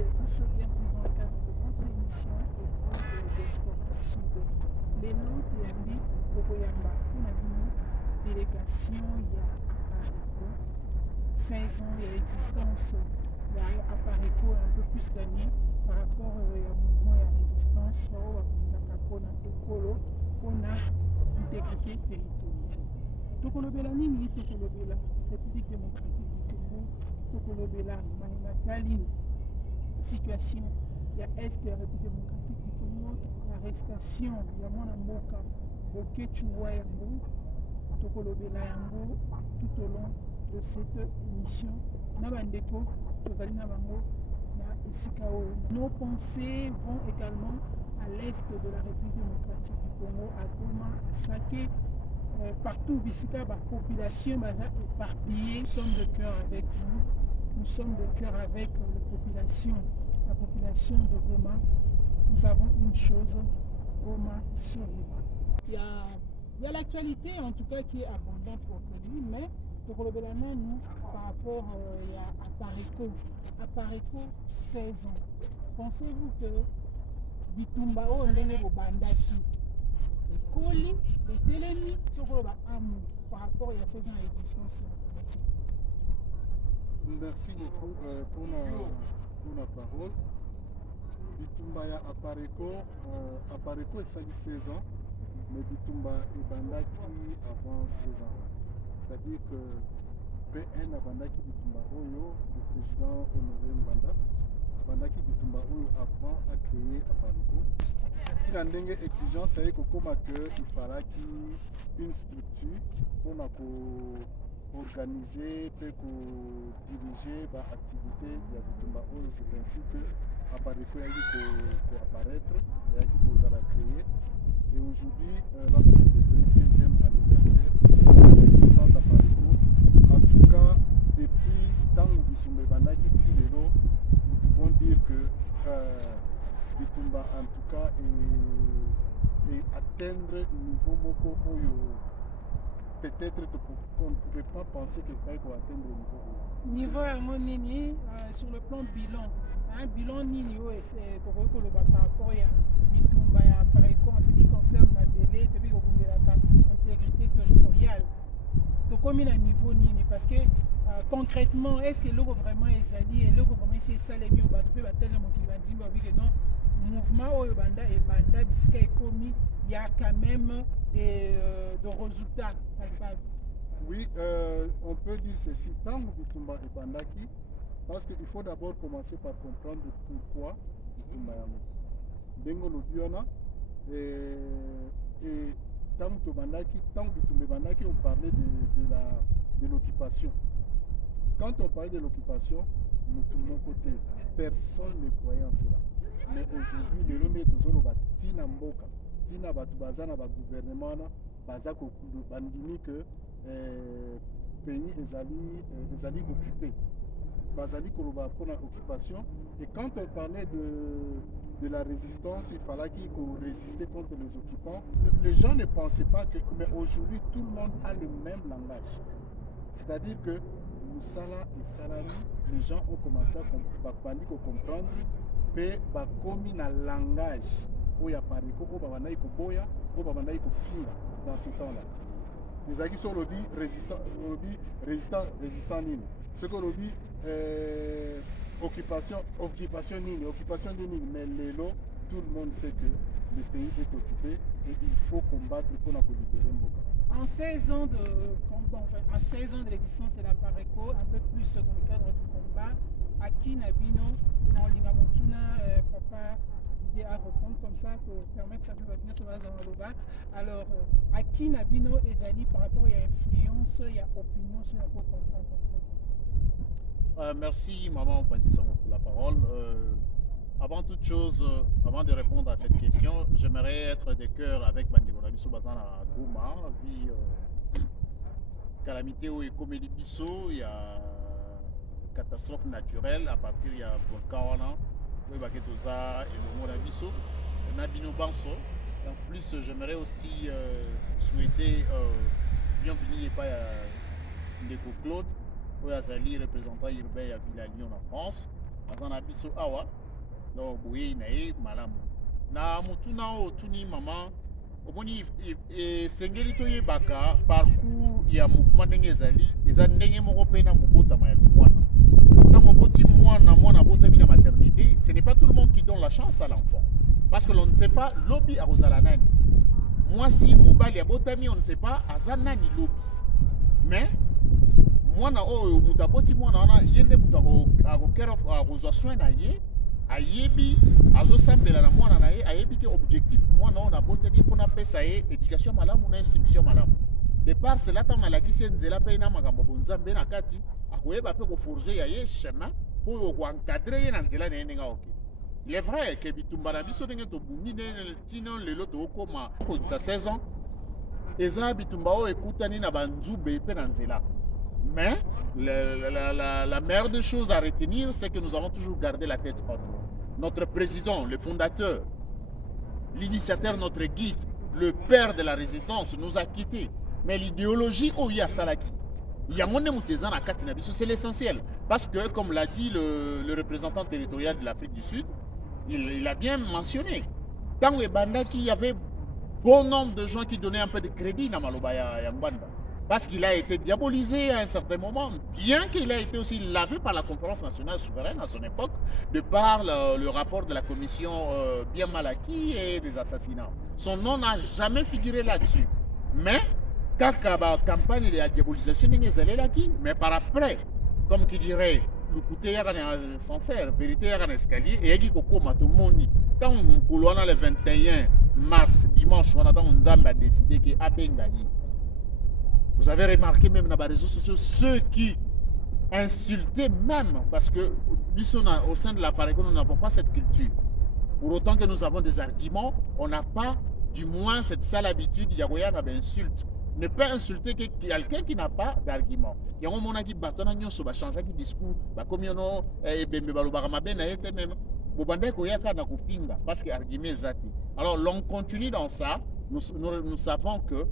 et à tous, bienvenue dans le cadre de votre émission des sports sud. Les noms Yambi, Boboyamba, on a vu délégation, il y a Apareco, 16 ans d'existence, il y a Apareco un peu plus d'années par rapport au mouvement et à la résistance, on a Ekolo, on a intégrité territoriale. Tokolobela nini tokolobela République démocratique du Congo, tokolobela Maïmatali, situation ya Est de la République démocratique du Congo, l'arrestation ya mwana mboka Bokechuwa yango, tokolobela yango tout au long de cette émission. Na bandeko tozali na bango na esika oyo. Nos pensées vont également à l'est de la République démocratique du Congo, à Goma, à Sake, partout ici, la population est éparpillée. Nous sommes de cœur avec vous, nous sommes de cœur avec la population de Goma. Nous avons une chose, Goma survivra. Il y a l'actualité en tout cas qui est abondante pour lui, mais pour le Bélanin, nous, par rapport à Apareco, 16 ans. Pensez-vous que Bitumba o ndenge bobandaki ekoli etelemi sokoloba amu par rapport à 16 ans d'existence? Merci beaucoup pour la parole. Bitumba ya Apareco esali 16 ans, mais Bitumba ebandaki avant 16 ans. C'est-à-dire que PN abandaki Bitumba oyo, le président Honoré Mbanda abandaki Bitumba oyo avant à créer Apareco. Si la ndenge exigence c'est que il fallait une structure pour organiser et diriger l'activité de Bitumba oyo. C'est ainsi que Apareco a dû apparaître et a dû la créer. Et aujourd'hui, nous avons célébré le 16e anniversaire de l'existence Apareco. En tout cas, depuis tant que Bitumba Bandaki Tilelo, nous pouvons dire que Bitumba en tout cas est atteindre le niveau Moko Oyo. Peut-être qu'on ne pouvait pas penser qu'il fallait atteindre le niveau Oyo. Niveau Nini, sur le plan bilan, bilan Nini, c'est pour par rapport à Bitumba et Apareco en ce qui concerne la BLE, depuis l'intégrité territoriale. Donc, comme il a un niveau Nini, parce que concrètement, est-ce que l'eau vraiment est allié et l'eau vraiment c'est ça les bien, tu peux battre mon qui va dire que non, mouvement au Banda et Banda, puisqu'il est commis, il y a quand même des résultats palpables. Oui, on peut dire ceci, tant que Bitumba et Bandaki, parce qu'il faut d'abord commencer par comprendre pourquoi Bitumba est Bengo Lobiona et tant que Bitumba Bandaki, on parlait de l'occupation. Quand on parlait de l'occupation, nous tournons côté. Personne ne croyait en cela. Mais aujourd'hui, les remèdes toujours va tina mboka, tina batubazana ba gouvernement, bazako bandimi que pays ezali occupé. Bazali koloba pour l'occupation. Et quand on parlait de la résistance, il fallait qu'on résistait contre les occupants. Les gens ne pensaient pas que, mais aujourd'hui, tout le monde a le même langage. C'est-à-dire que Moussala et Salami, les gens ont commencé à comprendre que bakomi na langage où il y a Apareco, où babanaï ko boya, où babanaï ko finga dans ce temps-là. Les acquis sont résistant nini. Ce que lobby occupation nini, mais l'élo, tout le monde sait que le pays est occupé et il faut combattre pour libérer Mboka. En 16 ans de l'existence de l'Apareco, un peu plus dans le cadre du combat, Aki Nabino, dans l'Ingamotuna, papa Didier à répondre comme ça pour permettre à venir se baser dans le bas. Alors, Aki Nabino et Zali par rapport à l'influence, il y a opinion sur un peu comprendre. Merci maman Pandissamo pour la parole. Avant toute chose, avant de répondre à cette question, j'aimerais être de cœur avec Bandeko Nabiso Bazana Goma, vie calamité ou écomélibiso, il y a catastrophe naturelle à partir il y a volcan où il y a Ketoza et le mot Nabiso, Nabino Banso. En plus, j'aimerais aussi souhaiter bienvenue et pas Ndeko Claude, où il y a Zali représentant urbain à Villa Lyon en France. azana biso awa donc boye na ye malamu na mutuna o tuni mama omoni esengeli toyebaka parcours ya mouvement ndenge ezali eza ndenge moko mpe na kobotama ya mwana ntango oboti mwana abotami na maternité ce n'est pas tout le monde qui donne la chance à l'enfant parce que l'on ne sait pas lobi akozala nani mwasi mobali abotami on ne sait pas aza nani lobi mais mwana oyo mutu aboti mwana wana ye nde mutu akozwa soin na ye ayebi azosambela na mwana na ye ayebi ke objectif mwana oyo naboteli mpona apesa ye éducation malamu na instruction malamu de par cela ntango alakisi ye nzela mpe na makambo bonzambe na kati akoyeba mpe koforge ya ye chemin oyo koencadre ye na nzela na ye ndenge aokende. Il est vrai que bitumba na biso ndenge tobumi tino lelo tokoma kokisa 16 ans eza bitumba oyo ekutani na banzube mpe na nzela. Mais la meilleure des choses à retenir, c'est que nous avons toujours gardé la tête haute. Notre président, le fondateur, l'initiateur, notre guide, le père de la résistance nous a quittés. Mais l'idéologie, oh, il y a ça là qui. C'est l'essentiel. Parce que, comme l'a dit le représentant territorial de l'Afrique du Sud, il a bien mentionné. Dans les bandas, il y avait bon nombre de gens qui donnaient un peu de crédit dans Malobaya Mbanda. Parce qu'il a été diabolisé à un certain moment, bien qu'il a été aussi lavé par la conférence nationale souveraine à son époque, de par le rapport de la commission bien mal acquis et des assassinats. Son nom n'a jamais figuré là-dessus. Mais, quand la campagne de la diabolisation n'est allée là-dessus, mais par après, comme qui dirait, le côté est sincère, vérité est un escalier, et il y a tout le monde. Quand on a le 21 mars, dimanche, on a décidé que Abengayi. Vous avez remarqué même dans les réseaux sociaux ceux qui insultaient même, parce que au sein de l'appareil, nous n'avons pas cette culture. Pour autant que nous avons des arguments, on n'a pas du moins cette sale habitude d'insulte. Ne pas insulter quelqu'un qui n'a pas d'argument. Il y a un moment qui bâtonne à nous, va changer de discours, comme il y a parce que argument zati. Alors l'on continue dans ça, nous savons que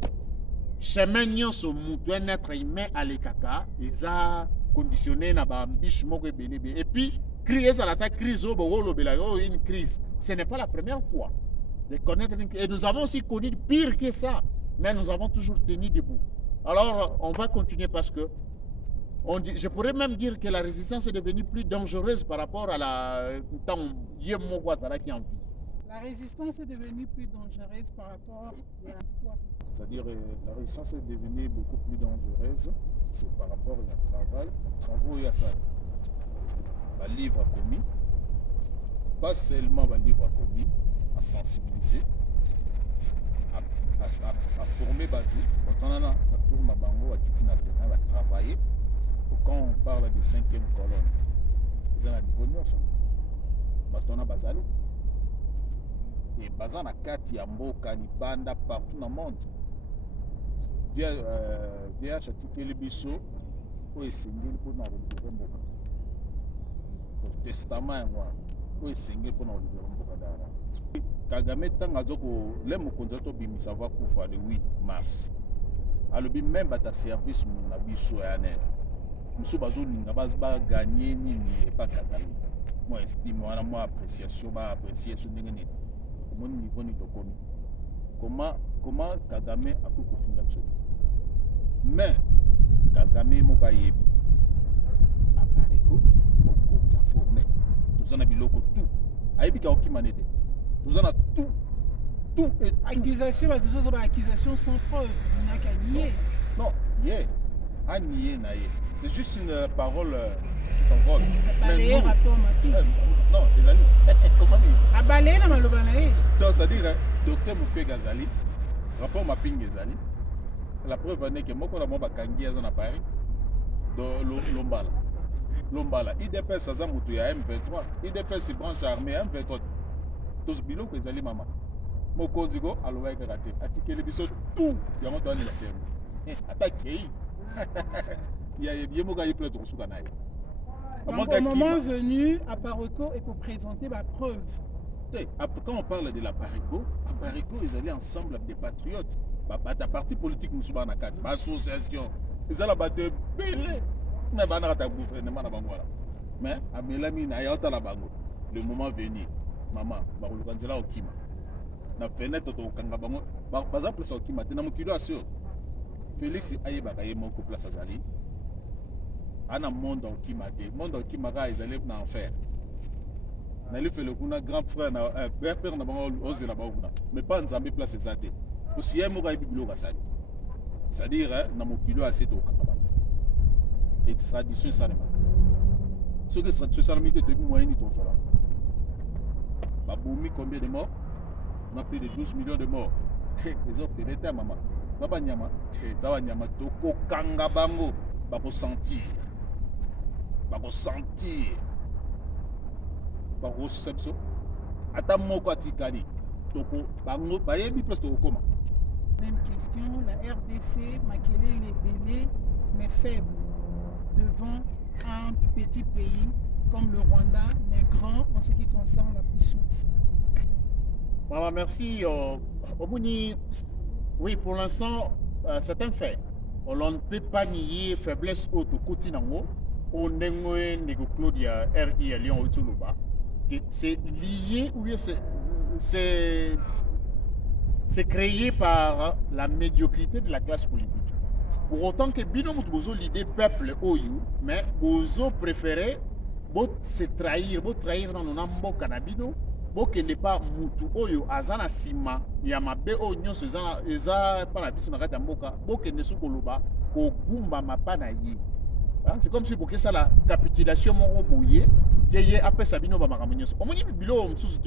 chemin nyonso mutu un être humain à l'ékaka ils a conditionné na ba ambition moko ebele et puis crise à l'attaque crise au bolo belayo une crise ce n'est pas la première fois de connaître et nous avons aussi connu pire que ça mais nous avons toujours tenu debout. Alors on va continuer parce que je pourrais même dire que la résistance est devenue plus dangereuse par rapport à la temps yemo qui en vie. La résistance est devenue plus dangereuse par rapport à quoi? C'est-à-dire la résistance est devenue beaucoup plus dangereuse, c'est par rapport au travail. Travaux, il y a ça. Le livre commis, pas seulement le livre commis, à sensibiliser, à former Badou, quand on a tour na bango, à travailler. Quand on parle de 5e colonne, ils ont la niveau on a bazali. Et bazan na kati ya mboka libanda partout dans le monde. Via chatikeli biso o esengeli mpona kolibere mboka testament yango o esengeli mpona kolibere mboka dara Kagame ntango le mokonzi atobimisa vakufa le 8 mars alobi même bata service na biso ya nene mosusu bazolinga baganye nini epa Kagame moi estime wana moi appréciation baapprécie so ndenge nini omoni niveau ni tokomi comment Kagame akoki kofinga biso mais Kagame moko ayebi apareko mokonzi aforme toza na biloko tout ayebi ka okimana ete toza na tout et accusation accusation sans preuve il n'a qu'à nier non à nier na ye c'est juste une parole qui s'envole balayer rapport Mapi non les amis comment dire a balayer na maloba na ye donc c'est à dire docteur Moupe Gazali rapport Mapi Gazali la preuve est que moko na mo bakangi aza na Paris do Lombala IDPS aza mutu ya M23 IDPS branche armée M23 tous biloko ezali mama mokonzi go aloba kaka te atikeli biso tout yango to alisema attaqué il y a moko ayi plein tokosuka na ye au moment venu Apareko et pour présenter ma preuve. Quand on parle de l'Apareko ils allaient ensemble avec des patriotes la parti politique musuba na kati association ils allaient battre belé na bana ta gouvernement na bangwala mais amelami na yota la bango le moment venu maman bakolukanzela okima na fenêtre to kanga bango baza place okima te na mokilo asio Félix ayebaka ye moko place azali ana monde okima te monde okima ka ezali na enfer na li fele kuna grand frère na père na bango ozela bango mais pas nzambe place ezate aussi ye moko ayebi biloko asali c'est-à-dire na mokilo asie to kanga bango extradition esalemaka soki extradition esalemi te toyebi moyen nini tozwala babomi combien de morts? On a plus de 12 millions de morts. Les autres pédés, maman. Baba nyama, baba nyama, toko kanga bango, bako sentir, bako susepso. Ata moko atikali, toko bango, bayebi plus toko koma. Même question, la RDC, Makélé, il est belé, mais faible devant un petit pays comme le Rwanda, mais grand en ce qui concerne la puissance. Maman, merci. Oui, pour l'instant, c'est un fait. On ne peut pas nier faiblesse au côté nango. On est Claudia RI à Lyon Utuluba. C'est lié ou bien c'est créé par la médiocrité de la classe politique. Pour autant que binom bozo l'idée peuple oyu, mais bozo préféré se trahir dans nos nambo canabino. Boke n'est pas mutu oyo azana sima ya mabe o nyonso eza pana biso na kati ya mboka boke ne sokoloba ko gumba mapana yi. C'est comme si boke ça la capitulation moko boye yeye apesa bino ba makambo nyonso omoni bilo msusu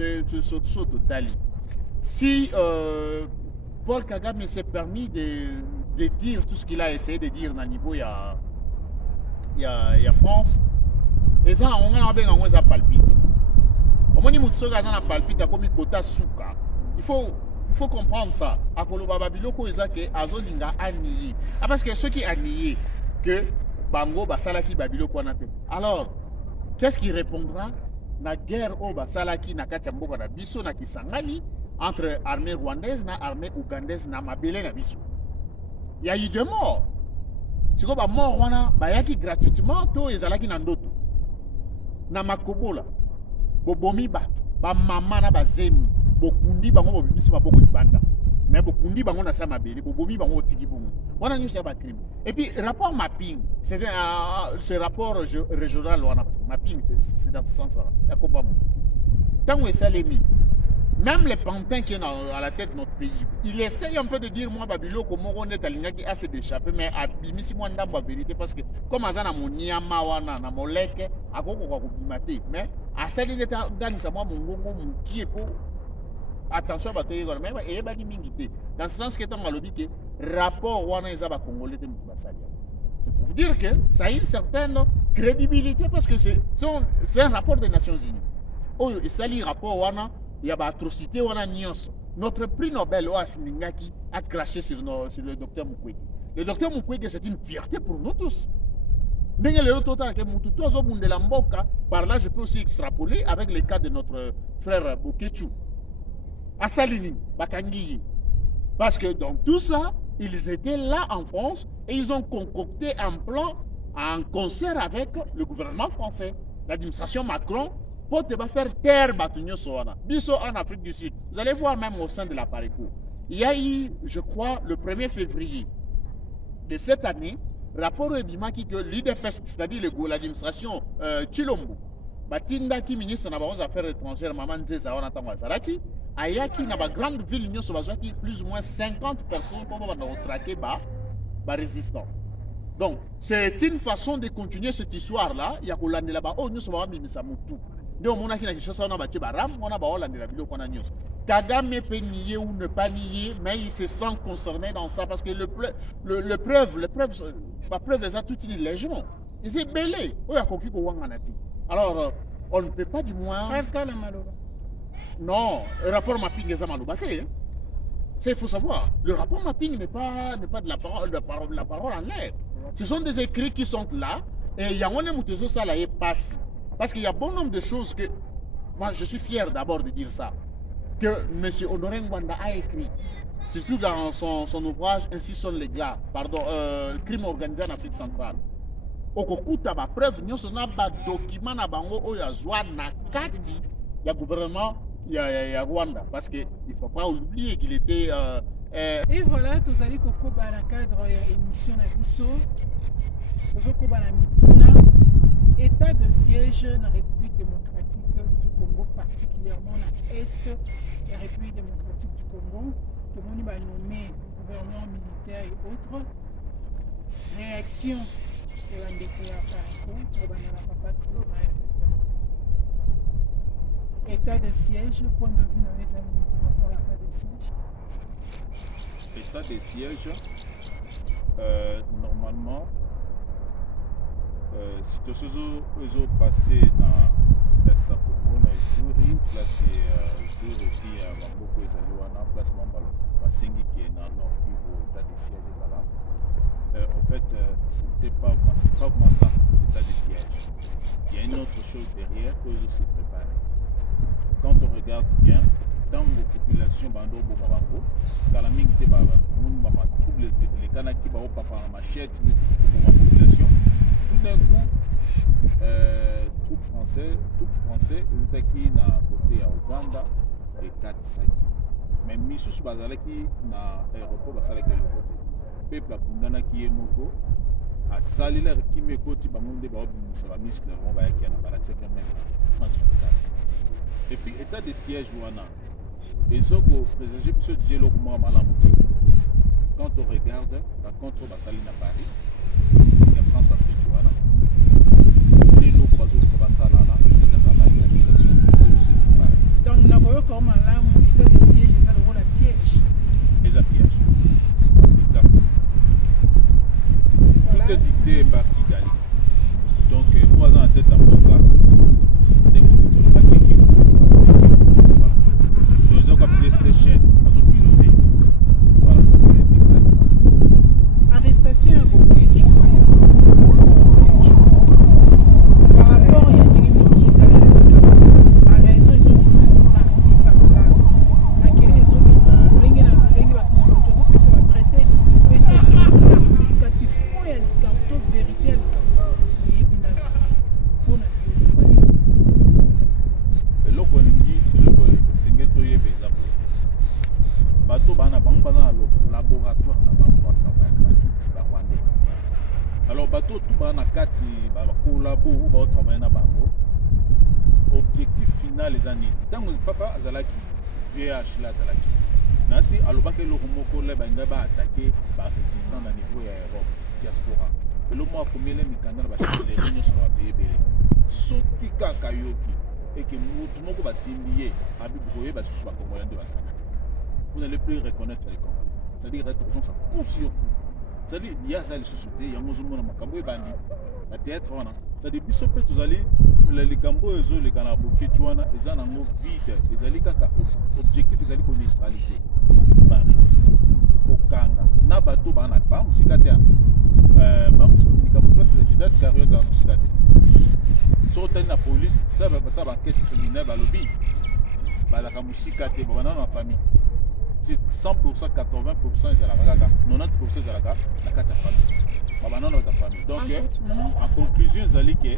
so totali. Si Paul Kagame s'est permis de dire tout ce qu'il a essayé de dire na niveau ya France, eza on a benga ngweza palpite. Il faut comprendre ça. Parce que ceux qui ont nié que Bango Basalaki Babiloko Nate. Alors, qu'est-ce qui répondra? La guerre au Basalaki Nakatambo na Biso na Kisangani entre armée rwandaise et armée ougandaise na Mabele na Biso. Il y a eu des morts. C'est comme mort wana bayaki gratuitement to ezalaki na ndoto. Na Makobola. Bobomi batu ba mama na bazemi bokundi bango bobimisi maboko libanda mais bokundi bango na sama bele bobomi bango otiki bongo wana nyusi ya ba crime. Et puis rapport mapping c'est ce rapport régional wana mapping c'est dans ce sens là ya combat mon tango esalemi même les pantins qui sont à la tête de notre pays il essaye un peu de dire moi babilo comme on est alingaki assez d'échapper mais abimisi moi ndamba vérité parce que comme azana moniama wana na moleke akoko kwa kubimate mais asali neta gangisa moi mongongo mukie po attention ba toyeko mais et ba dimingité dans ce sens que tant malobi que rapport wana eza ba congolais te basali c'est pour vous dire que ça a une certaine crédibilité parce que c'est un rapport des Nations Unies oyo esali rapport wana il y a atrocité wana nyonso. Notre prix Nobel Oasiningaki a craché sur le docteur Mukwege. Le docteur Mukwege, c'est une fierté pour nous tous. Par là, je peux aussi extrapoler avec le cas de notre frère Bokechu. Assalini, Bakangi. Parce que dans tout ça, ils étaient là en France et ils ont concocté un plan en concert avec le gouvernement français, l'administration Macron, pour te faire taire Batunyo Soana. Biso en Afrique du Sud. Vous allez voir même au sein de la Pareco. Il y a eu, je crois, le 1er février de cette année, rapport Ebimaki que l'IDPS, c'est-à-dire l'administration Chilombo, Batinda qui ministre des Affaires étrangères, Maman Nzeza Onatangwa Zaraki, Ayaki, dans la grande ville, Union Sauvazaki, plus ou moins 50 personnes pour traquer les résistants. Donc, c'est une façon de continuer cette histoire-là. Il y a que là-bas, oh, nous sommes Misamutu. Nous sommes Kagame peut nier ou ne pas nier, mais il se sent concerné dans ça parce que la preuve est toute une légende. Il s'est belé. Alors, on ne peut pas du moins. Non, le rapport mapping est Zamaloba. Il faut savoir, le rapport mapping n'est pas de la parole en l'air. Ce sont des écrits qui sont là et il y a un moutezo ça là est passé. Parce qu'il y a bon nombre de choses que moi je suis fier d'abord de dire ça. Que M. Honoré Ngwanda a écrit, surtout dans son ouvrage Ainsi sonne les glas, crime organisé en Afrique centrale. okokuta bapreuve nyonso na badocument na bango oyo azwa na kati ya gouvernement ya Rwanda, parce qu'il ne faut pas oublier qu'il était et voilà tozali kokoba na cadre ya émission na biso tozokoba na mituna état de siège na République démocratique du Congo, particulièrement na est ya République démocratique du Congo. Tomoni ba nommé gouverneur militaire et autres. Réaction de la ndeko ya Pariko kobana na papa to. État de siège, point de vue dans les amis par rapport à l'état de siège. État de siège, normalement, si tu as passé dans l'Est Congo, na Ituri, place Ituri, et puis Mamboko ezali wana, place Mambalo, Basengi qui est dans Nord Kivu, état de siège ezala. En fait, c'est pas vraiment ça, l'état de siège. Il y a une autre chose derrière que eux aussi préparés. Quand on regarde bien, dans vos populations, bando bobango, kalaming te baba, moun bama trouble les kanaki ba papa en machette, ma population. Tout d'un coup, tout français, utaki na côté à Uganda et 4 saki. Mais misus bazalaki na aéroport basala quel côté. Peuple abundana ki emoko a sali la kimi koti bamonde ba obimisa ba miskle ba ba yaki na balatia quand même France 24. Et puis état de siège wana ezoko présager biso dielo kuma malamu te. Quand on regarde la contre basali na Paris, la France Afrique wana les locaux bazo ko basala na les organisation se préparer. Donc na koyo ko malamu état de siège ça le rôle à piège. Les pièges. Exact. Voilà. Tout est dicté par Kigali. Donc moi dans la tête à mon cas PlayStation, voilà, c'est exactement ça. Arrestation à Bokechu, par rapport à la raison, ils ont par-ci, par-là. Laquelle ils ont c'est un prétexte, c'est jusqu'à si fou et à vérité, bato bana bango bana laboratoire na bango ba travail na tout ba rwandais. Alors bato tout bana kati ba collabo ba travailler na bango. Objectif final les années. Tant papa azalaki VH la azalaki. Nasi alobaka lo moko le banga ba attaquer ba résistant na niveau ya Europe diaspora. Le mo akomele mikanda ba les réunions sur ba bébé. Soki kaka yoki et que mutu moko ba simbié abi boye ba susu ba congolais de ba vous n'allez plus reconnaître les Congolais. C'est-à-dire que ça conscient. C'est-à-dire il y a ça les sociétés, il y a mozomona makambo et bandi. La théâtre wana. C'est-à-dire biso pe tozali les gambo ezo les kanabo ketwana ezana ngo vide, ezali kaka objectif ezali ko neutraliser. Ba résistant. Okanga na bato bana ba musikate ba musikate comme ça c'est Judas Iscariot ba musikate. Sauter la police, ça va enquête criminelle ba lobby. Ba la musikate ba na famille. 100%, 80%, ils ont 90% ils ont la carte famille. Donc, en conclusion, ils ont dit que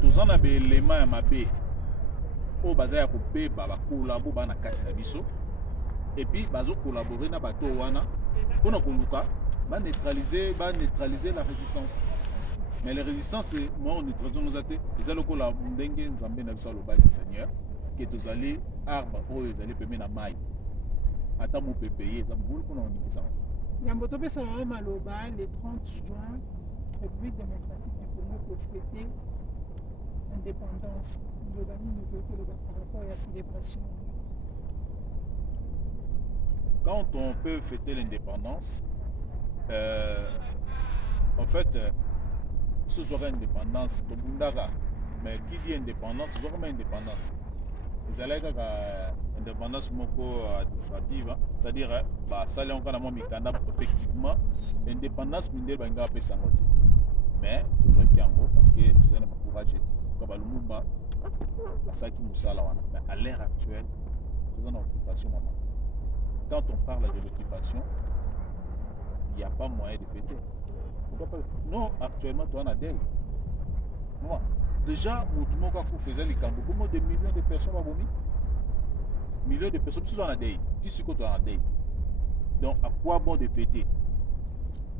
tous en avez l'élément à ma baie au bazar pour collaborer na carte et puis bazo collaborer na bateau wana pour nous neutraliser la résistance. Mais la résistance c'est moi on neutralisons nos athées ils ont le la ndenge nzambe na biso le bal du Seigneur que tous allez arbre pour les allez payer na maille ata mo payer ça boule pour on ça Yamboto pesa maloba le 30 juin République démocratique du Congo pour fêter l'indépendance de la par rapport à la célébration. Quand on peut fêter l'indépendance en fait ce soir indépendance de Bundara mais qui dit indépendance ce soir indépendance ezalaka indépendance moko administrative c'est-à-dire bah ça là encore la mikanda effectivement indépendance minde banga pesa ngote mais toujours kiango parce que tu as encouragé comme Lumumba ça qui nous sala wana mais à l'ère actuelle tu as une occupation maman quand on parle de l'occupation il n'y a pas moyen de fêter doit pas. Non, actuellement, tu en as des. Non. Déjà, Moutoumoko faisait les cambos. Comment des millions de personnes vont venir? Millions de personnes, tous en a des. Qui sont en a des. Donc, à quoi bon de fêter?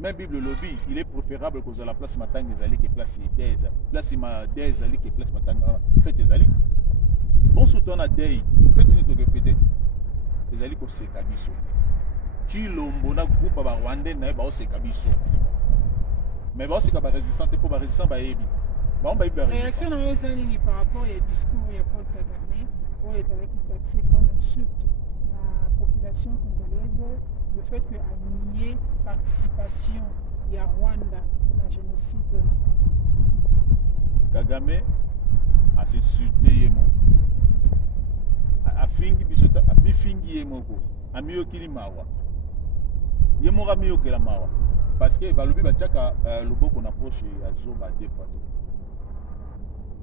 Même Bible lobby, il est préférable que la place matin des alliés qui place des place des alliés qui place matin fête des alliés. Bon, surtout on a des fête ni to fêter. Les alliés ko se kabiso. Ti lombo na groupe ba Rwandais na ba o se kabiso. Mais ba o se ka ba résistant pour ba résistant ba yebi. Ba on ba yebi réaction na yo zali par rapport au discours ya Paul Kagame où il avait taxé comme insulte la population congolaise. Le fait que a nié participation à Rwanda dans le génocide de la Kagame a se insulté yemo. A fingi bisota a bifingi yemo ko. A miyo kili mawa. Yemo ga miyo kela mawa. Parce que balobi ba tchaka loboko na poche ya zoba defate.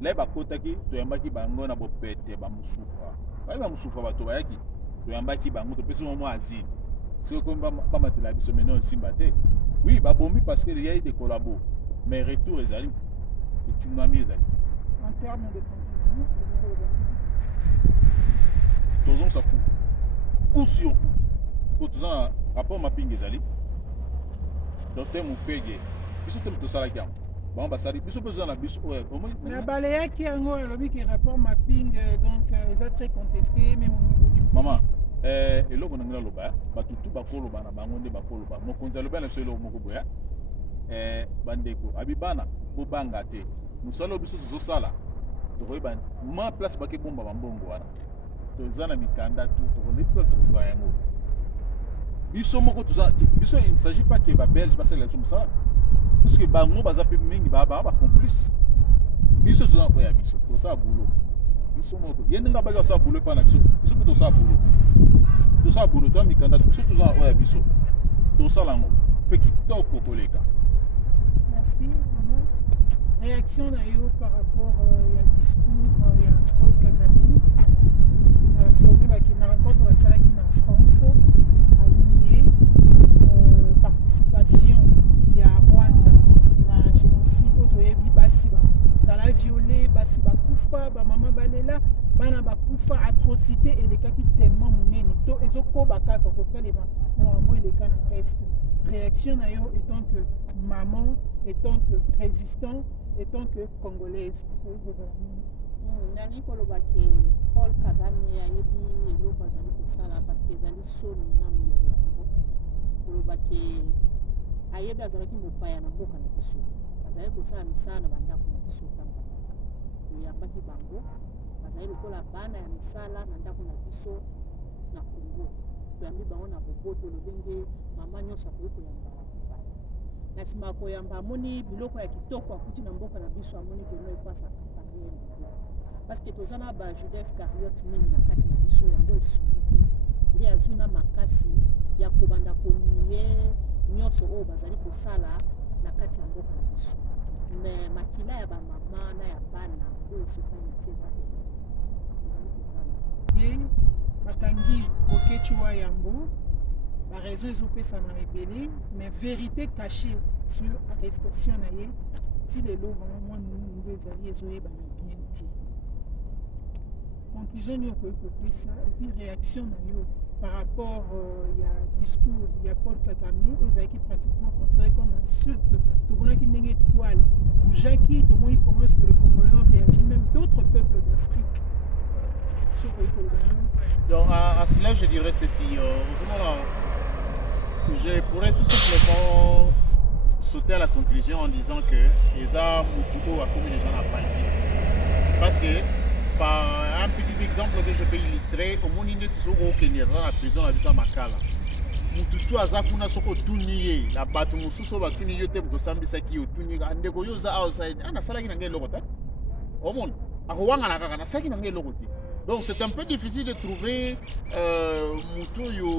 Là ba kotaki to yambaki bango na bopete ba musufa. Ba musufa ba to ba yaki. To yambaki bango to pesi mo azine. C'est comme pas mater la biso maintenant aussi batté. Oui, bah bombi parce que il y a eu des collabos. Mais retour les alliés. Et tu m'as mis les alliés. En termes de conclusion, tous on ça coup sur coup. Pour tous un rapport mapping les alliés. Docteur Moupege. Biso tem to sala kiam. Bon bah ça dit biso besoin la biso ouais comment la balaya qui a un lobby qui rapport mapping donc ils ont très contesté même au niveau du maman eloko na ngila loba batutu bakoloba na bango nde bakoloba mokonzi aloba na selo moko boya bandeko abibana bobanga te musala biso tozosala tokoyeba ma place bake bomba bambongo wana toza na mikanda tu tokolepa tokoba yango biso moko toza biso il ne s'agit pas que ba belge basala biso musala parce que bango baza pe mingi ba complice biso toza koya biso toza bulo biso moko yenga baga sa bulo pa na biso biso pe toza bulo toza bulo to mikanda biso toza koya biso toza lango pe kitoko koleka. Merci. Réaction d'ailleurs par rapport au discours de Paul Kagame qui n'a rencontre la salle qui en France a nié participation à Rwanda dans le génocide otoyebi basi ça l'a violé basi bakufa ba mama balela bana bakufa atrocité et les cas qui tellement monene to ezoko bakaka ko salema normalement les cas na est réaction d'ailleurs étant que maman étant que résistant étant que congolaise nani koloba ke Paul Kagame ayebi eloko azali kosala parce que ezali soni na muyele yango koloba ke ayebi azalaki mopaya na mboka na biso azali kosala misala na bandako na biso ntango oyambaki bango bazali lokola bana ya misala na ndako na biso na Congo toyambi bango na boboto lobenge mama nyonso akoki koyamba mopaya na nsima ya koyamba amoni biloko ya kitoko akuti na mboka na biso amoni keno efasa carrière na parce que tozana ba Judas Iscariote mingi na kati na biso yango esungi te nde azwi na makasi ya kobanda konie nyonso oyo bazali kosala na kati ya mboka na biso mais makila ya bamama na ya bana oyo esukani ti eza ezali kokana ye bakangi bokechiwa yango baraison ezopesa na rebele mais vérité cachée sur arrestation na ye ti lelo vraiment mwa nungo ezali ezoyebana bien te conclusion ni okoki kopesa et puis réaction na yo par rapport à discours il y a Paul Kagame ezalaki pratiquement considéré comme insulte tomonaki ndenge étoile boujaki tomoni comment est-ce que les Congolais ont réagi même d'autres peuples d'Afrique donc à cela je dirais ceci je pourrais tout simplement sauter à la conclusion en disant que Eza Mutuko a commis les gens à pas parce que par un petit exemple que je peux illustrer, au monde il est au Kenya dans la prison à Bisa Makala. Mututu azakuna soko tuniye la batu mususo ba tuniye te to sambisa ki tuniye ande ko yoza outside ana sala ki ngelo lokota. Au monde akowanga na kaka na saki ngelo lokoti. Donc c'est un peu difficile de trouver mutu yo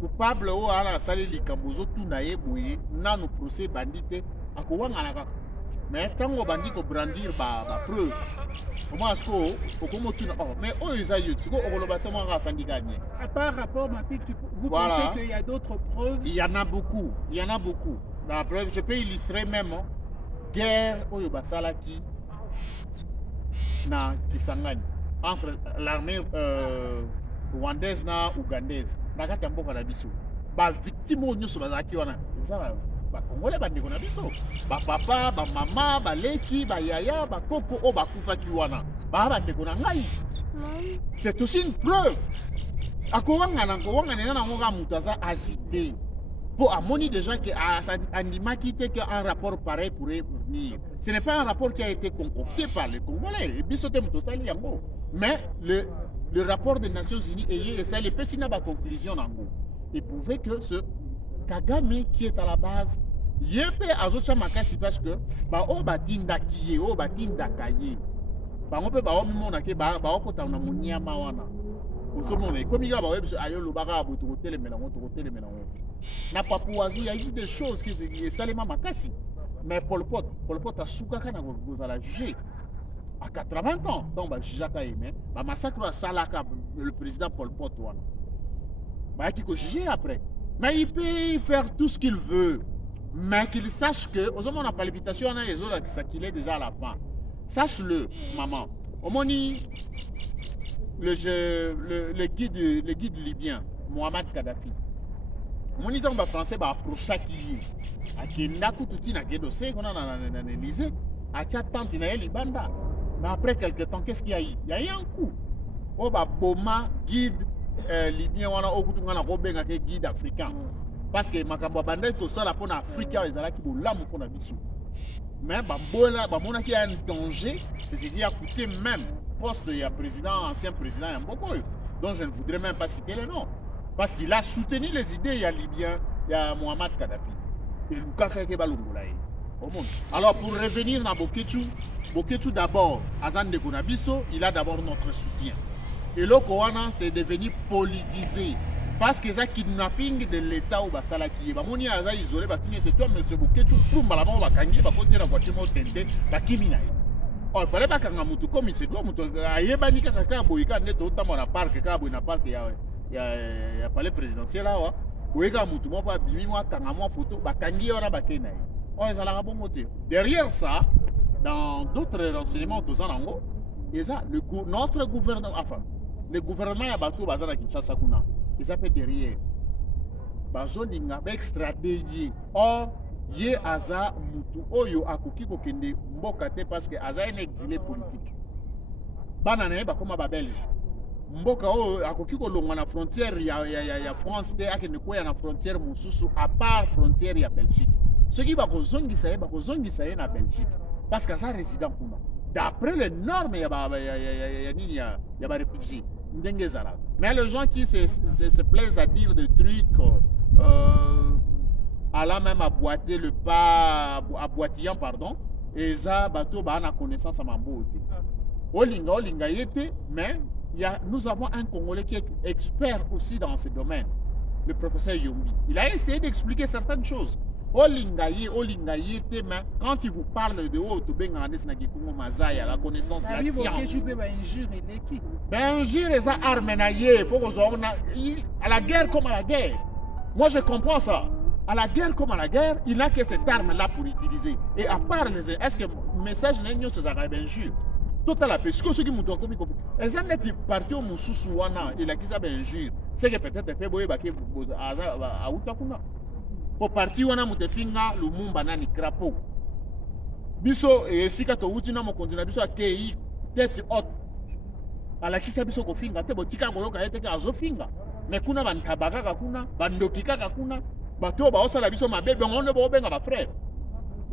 coupable ou ana sala likambozo tunaye boye na no procès bandité akowanga na kaka. Mais tant qu'on bandit qu'on brandir ba preuve. Comment est-ce que mais oh ils aillent tu à part rapport vous pensez qu'il y a d'autres preuves? Il y en a beaucoup La preuve, je peux illustrer même guerre oyo basalaki na Kisangani entre l'armée rwandaise na ougandaise na kati ya mboka na biso bavictime oyo nyonso bazalaki wana eza bakongole bandeko na biso bapapa bamama baleki bayaya bakoko oyo bakufaki wana baa bandeko na ngai. C'est aussi une preuve akowangana nango ka moto aza agité po amoni déjà que andimaki te que un rapport pareil pourrait venir. Ce n'est pas un rapport qui a été concocté par les Congolais, biso te moto sali yango, mais le rapport des Nations Unies et ça les petits na ba conclusion nango et prouver que ce Kagame qui est à la base yepe azocha makasi parce que ba o batinda kiye o batinda kaye bango pe ba o mimona ke ba o kota na munyama wana osomona ekomika ba webiso ayo lobaka boto kotelemela ngo to kotelemela ngo na Papouasie il y a eu des choses qui est salement makasi mais Pol Pot a soukaka na kozala juger à 80 ans donc ba jujaka aimé ba massacre à Salaka le président Pol Pot wana ba qui ko juger après mais il peut faire tout ce qu'il veut mais qu'il sache que osomona palpitation na ezola qu'il est déjà à la fin. Sache-le, maman. Omoni, le guide libyen, Mohamed Kadhafi. Omoni tamba français ba approcha qui a kenda kututi na gedose qu'on a na Élysée, a tia tante na libanda. Mais après quelques temps, qu'est-ce qu'il y a eu? Il y a eu un coup. Oh ba boma guide libyen wana okutunga na robenga ke guide africain. Parce que makambo banda to sala pona Afrika ezalaki bolamu pona biso. Mais bamona qui a un danger, c'est ce qui a coûté même poste du ancien président Yamboko. Donc je ne voudrais même pas citer le nom. Parce qu'il a soutenu les idées, il y a Libyen, il y a Mohamed Kadhafi. Et Lukaka Kebalungulaï. Alors pour revenir à Boketu d'abord, Azan de Konabiso, il a d'abord notre soutien. Et le Kowana, c'est devenu politisé. Parce que ça kidnapping de l'État ou basala qui est bamoni aza isolé bakinye c'est toi monsieur Boketu pour malama bakangi bakote na voiture motende bakimina. Oh il fallait pas kanga mutu comme c'est toi mutu ayebani kaka boyika neto tamo na parc ka boy na parc ya palais présidentiel là wa boyika mutu mo ba bimi mo kanga mo photo bakangi wana bakena. Oh ezala bon moté. Derrière ça dans d'autres renseignements tous en ango eza notre gouvernement enfin le gouvernement ya bato bazana Kinshasa kuna. Ils s'appellent derrière. Bazolinga extrader ye. Or, ye aza mutu oyo akoki kokende mboka te parce que aza un exilé politique. Banane ba koma ba Belge. Mboka oyo akoki kolongwa na frontière ya France te akende koya na frontière mususu à part frontière ya Belgique. Ce qui va kozongisa ye na Belgique parce que ça résident kuna. D'après les normes ya ba réfugiés. Mais les gens qui se plaisent à dire des trucs, allant même aboiter le pas, aboitillant, pardon, et ça, bateau, bah, on a connaissance à ma beauté. Olinga yete, mais nous avons un Congolais qui est expert aussi dans ce domaine, le professeur Yombi. Il a essayé d'expliquer certaines choses. Olinga yete, mais quand il vous parle de la connaissance, la science. Ben injure les armes naïe, faut à la guerre comme à la guerre. Moi je comprends ça. À la guerre comme à la guerre, il n'a que cette arme là pour utiliser. Et à part les est-ce que le message n'est pas ces arabes injure. Total la pesco ce qui nous doit comme les années parti au mususu wana il a qui ça injure. C'est que peut-être fait boye baké à utakuna. Pour partir wana mutefinga lumumba nani crapaud. Biso et sika to uti na mo continue biso akei tête haute. Ala kisa biso ko finga te botika ngoyoka yete ka azofinga. Mais kuna bantabaka kuna bandokika kuna bato ba osala biso mabebe ngone bo benga ba frère.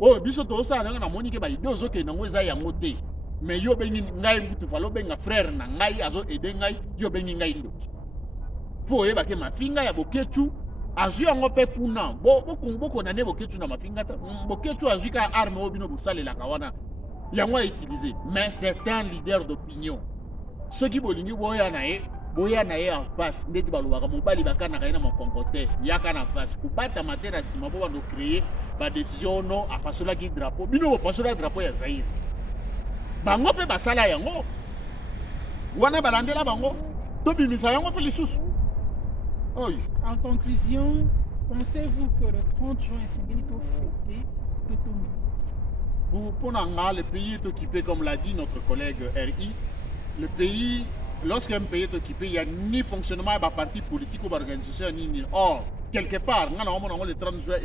Oh biso to osala na monike ba idozo ke nango eza yango te. Mais yo bengi ngai mutu falo benga frère na ngai azo ede ngai yo bengi ngai ndoki. Fo yeba ke mafinga ya Boketu azui yango pe kuna boko na ne Boketu na mafinga ta Boketu azui ka arme obino bosale la kawana yango a utilisé mais c'est un leader d'opinion ceux qui bolingi boya na ye en face ndeti balobaka mobali bakana kaina mokongote yaka na face kubata matera sima bo bando créer ba décision no apasola ki drapeau bino bo pasola drapeau ya Zaire bango pe basala yango wana balandela bango to bimisa yango pe lisusu. En conclusion, Pensez-vous que le 30 juin, c'est fêté Pour Nanga, le pays est occupé, comme l'a dit notre collègue RI. Le pays, lorsqu'un pays est occupé, il n'y a ni fonctionnement de parti politique ou d'organisation, ni. Or, quelque part, le 30 juin,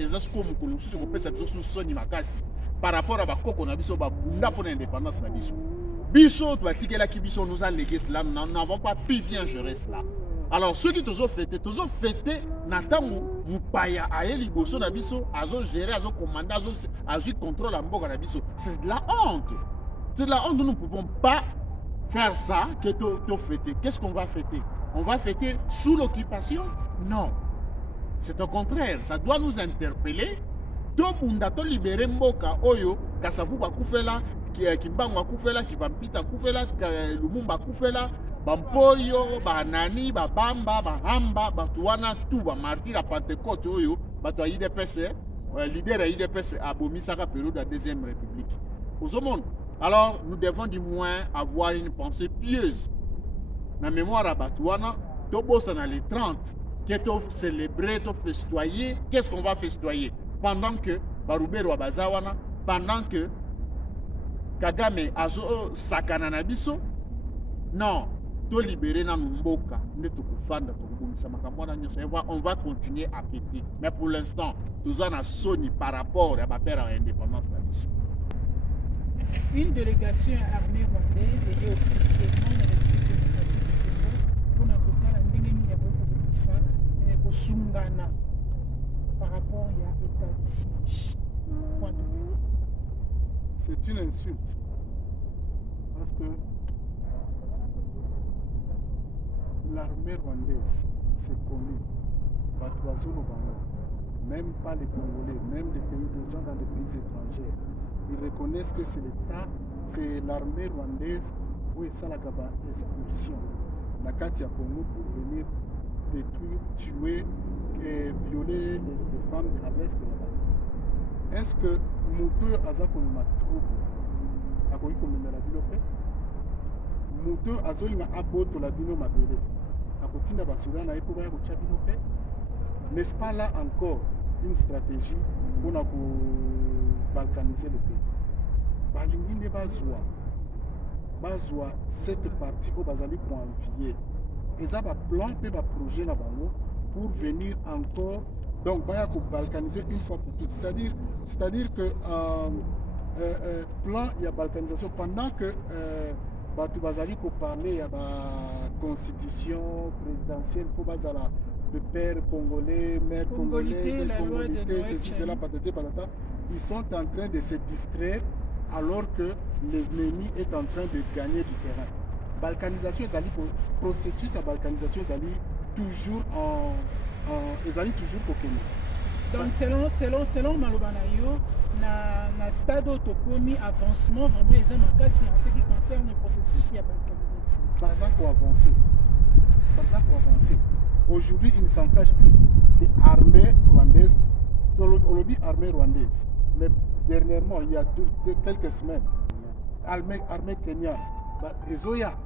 par rapport à l'indépendance, nous a légué cela, nous n'avons pas pu bien gérer cela. Alors, ceux qui ont fêté, Natango, Mupaya, Aeli Bosso Nabiso, Azo gérer, Azo commander, Azo contrôle la Mboka Nabiso. C'est de la honte. C'est de la honte. Nous ne pouvons pas faire ça que tu fêter. Qu'est-ce qu'on va fêter? On va fêter sous l'occupation? Non. C'est au contraire. Ça doit nous interpeller. Tobundato libéré Mboka, Oyo, Kasavu Bakufela, Kimbango Kufela, Kibampita Kufela, Lumumba Kufela. Bampoyo, banani, babamba, bahamba, batuana, tout, ba martyr à Pentecôte, oyo, batu IDPS, leader à IDPS a abomi ça période de la Deuxième République. Au monde. Alors, nous devons du moins avoir une pensée pieuse. Dans la mémoire à Batuana, Tobo dans les 30, qui est célébré, festoyer. Qu'est-ce qu'on va festoyer? Pendant que Barubero Abazawana, pendant que Kagame Azo Sakananabiso, non. Libérer Mboka, on va continuer à fêter. Mais pour l'instant, nous avons Sony par rapport à ma père à l'indépendance. Une délégation armée rwandaise est officiellement dans la République démocratique du Congo pour Sungana par rapport à l'état de siège. Point de vue. C'est une insulte. Parce que l'armée rwandaise, c'est connu. Même pas les Congolais, même les gens dans les pays étrangers, ils reconnaissent que c'est l'État, c'est l'armée rwandaise où est ça la expulsion. La Katia Congo pour venir détruire, tuer et violer les femmes à l'est là-bas. Est-ce que Moutou Azako m'a trouvé à Koïko Mimela Bilopé? Moutou Azoïna Aboto la Bino Mabele. N'est-ce pas là encore une stratégie pour balkaniser le pays? Balingine Bazoua, cette partie au Bazali pour envier. Et ça va plan et va projet là-bas pour venir encore, donc balkaniser une fois pour toutes. C'est-à-dire que plan il y a balkanisation pendant que tu vas aller pour parler à la constitution présidentielle, il faut le père congolais, mère congolaise, congolité, ceci, cela, patati, patata. Ils sont en train de se distraire alors que l'ennemi est en train de gagner du terrain. Balkanisation, processus à balkanisation, toujours toujours coquille. Donc selon Malobanayo, na stade autocomi avancement vraiment les amakasi en ce qui concerne le processus de balkanisation. Pas encore avancé. Aujourd'hui, il ne s'en cache plus que l'armée rwandaise, on le dit armée rwandaise, mais dernièrement, il y a quelques semaines, armée Kenya, Ezoya,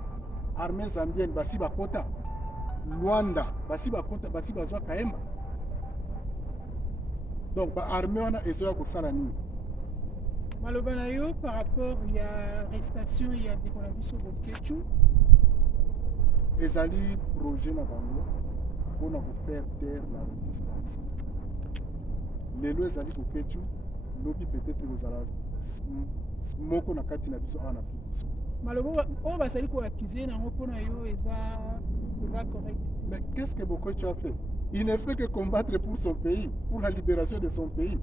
armée zambienne, Basiba Kota, Luanda, Basiba Kota, Basiba Zoa Kaemba. Donc, l'armée on a Ezoya pour ça la nuit. Malobanayo, par rapport, il y a arrestation, il y a des collaborations au Ketchou. Ezali projet na bango pour faire taire la résistance. Les lois ezali au Ketchou, lobi peut-être aux alas moko na kati na biso en Afrique. Malobo on va s'ali ko accuser na moko na yo eza correct. Mais qu'est-ce que Bokocho a fait? Il ne fait que combattre pour son pays, pour la libération de son pays.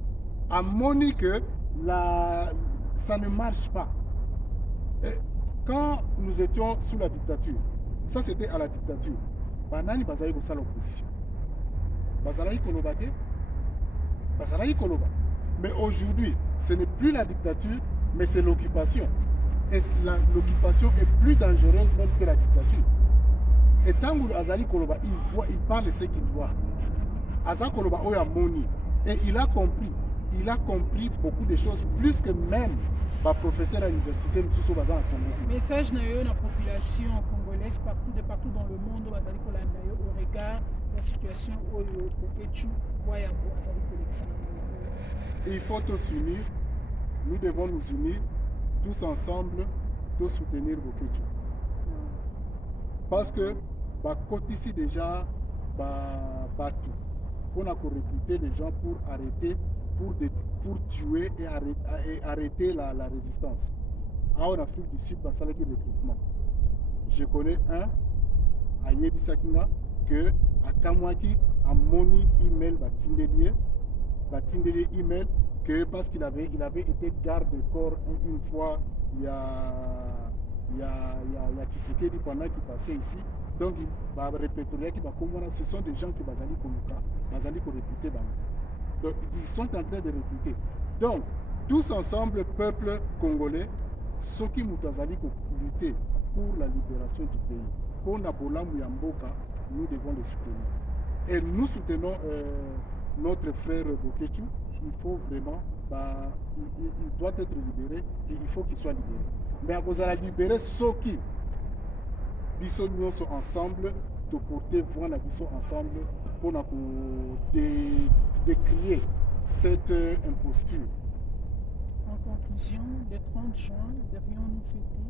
A moni que ça ne marche pas. Et quand nous étions sous la dictature, ça c'était à la dictature. Banani bazali ko sala opposition. Bazali kolobate. Bazali koloba. Mais aujourd'hui, ce n'est plus la dictature, mais c'est l'occupation. Et l'occupation est plus dangereuse même que la dictature. Et tant que Azali Koloba, il parle de ce qu'il voit. Azali Koloba Oya Moni. Et il a compris beaucoup de choses, plus que même le professeur à l'université Moussou Bazan à Congo. Message na yo na population congolaise partout dans le monde, Azali Koloba au regard situation oyo Bokechu Boyambo azali kolekisa na bango. Il faut tous s'unir, nous devons nous unir tous ensemble, tous soutenir Bokechu. Parce que côté ici déjà tout. On a recruté des gens pour arrêter, pour tuer et arrêter la résistance. En Afrique du Sud, ça le recrutement. Je connais un à Yebisakinga que à Kamwaki a moni email batindelier email que parce qu'il avait été garde-corps une fois il y a Tshisekedi pendant qu'il passait ici. Donc il va répéter qui va comment ce sont des gens qui bazali koluka bazali ko recruter bango. Donc ils sont en train de recruter. Donc tous ensemble peuple congolais ceux qui mutazali ko lutter pour la libération du pays. Pour Nabolamu Yamboka, nous devons les soutenir. Et nous soutenons notre frère Bokechu. Il faut vraiment, il doit être libéré et il faut qu'il soit libéré. Mais à cause de la libérer ceux qui nous sont ensemble, de porter voix ensemble pour décrier cette imposture. En conclusion, le 30 juin, devrions-nous fêter?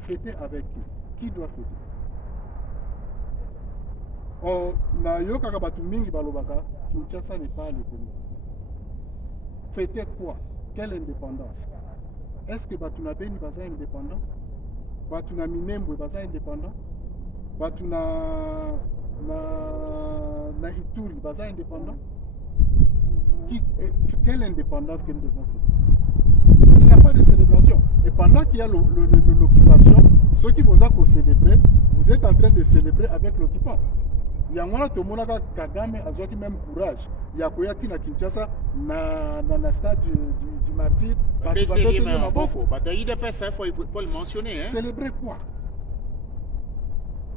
Fêter avec qui? Qui doit fêter? Na yoka kabatu mingi balobaka, Kinshasa n'est pas le Congo. Fêter quoi? Quelle indépendance? Est-ce que Batuna Beni baza indépendant? Batuna Minembo baza indépendant? Batuna na Ituri baza indépendant? Quelle indépendance que nous devons faire? Il n'y a pas de célébration. Et pendant qu'il y a l'occupation, ceux qui vous ont célébré, vous êtes en train de célébrer avec l'occupant. Il y a un peu Kagame a même courage. Il y a Koyati na Kinshasa, na stade du martyr. Il faut le mentionner. Célébrer quoi?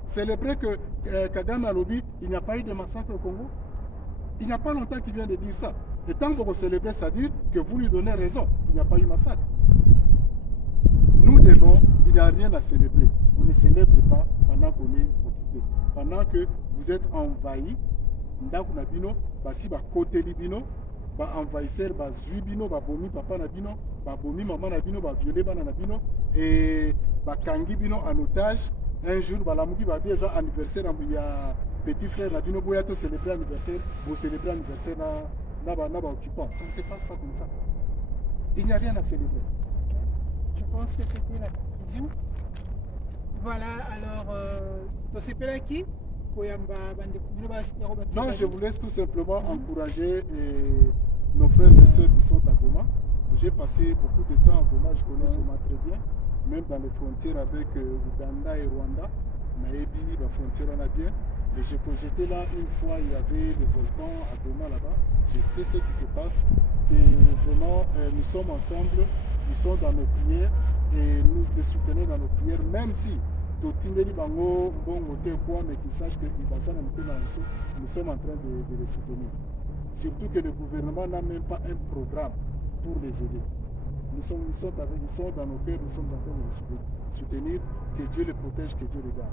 Célébrer que Kagame a lobby, il n'y a pas eu de massacre au Congo? Il n'y a pas longtemps qu'il vient de dire ça. Et tant que vous célébrez, ça veut dire que vous lui donnez raison. Il n'y a pas eu massacre. Nous devons, il n'y a rien à célébrer. On ne célèbre pas pendant qu'on est occupé. Pendant que vous êtes envahi, ndako na bino, basi ba côté libino, ba envahisseur, ba zuibino, ba bomi papa na bino, ba bomi maman na bino, ba violer bana na bino, et ba kangi bino en otage. Un jour, ba lamuki ba bien anniversaire, il y a petit frère na bino, boya to célébrer anniversaire, vous célébrer anniversaire na ba occupant. Ça ne se passe pas comme ça. Il n'y a rien à célébrer. Je pense que c'était la conclusion. Voilà, alors, Tosepelaki, non, je vous laisse tout simplement encourager nos frères et sœurs qui sont à Goma. J'ai passé beaucoup de temps à Goma, je connais Goma très bien, même dans les frontières avec Ouganda et Rwanda. Naebi, la frontière on a bien. Et j'étais là une fois, il y avait le volcan à Goma là-bas. Je sais ce qui se passe. Et vraiment, nous sommes ensemble, ils sont dans nos prières et nous les soutenons dans nos prières, même si Totindeli Bango, Bongo, quoi, mais qu'ils sachent que nous sommes en train de les soutenir. Surtout que le gouvernement n'a même pas un programme pour les aider. Ils sont dans nos cœurs, nous sommes en train de les soutenir. Que Dieu les protège, que Dieu les garde.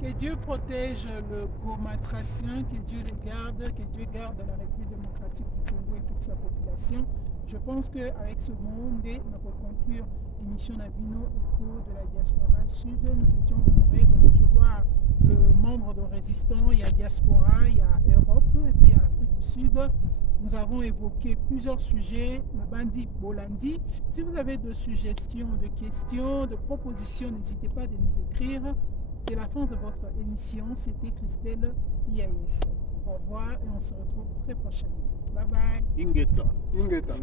Que Dieu protège le Gomatracien, que Dieu les garde, que Dieu garde la République démocratique du Congo et toute sa population. Je pense qu'avec ce monde, nous allons conclure l'émission Nabino Echo de la diaspora sud. Nous étions honorés de recevoir le membre de résistants. Il y a diaspora, il y a Europe et puis il y a Afrique du Sud. Nous avons évoqué plusieurs sujets, le Bandi Bolandi. Si vous avez de suggestions, de questions, de propositions, n'hésitez pas à nous écrire. C'est la fin de votre émission. C'était Christelle IAS. Au revoir et on se retrouve très prochainement. Bye bye. Ingeta. Ingeta.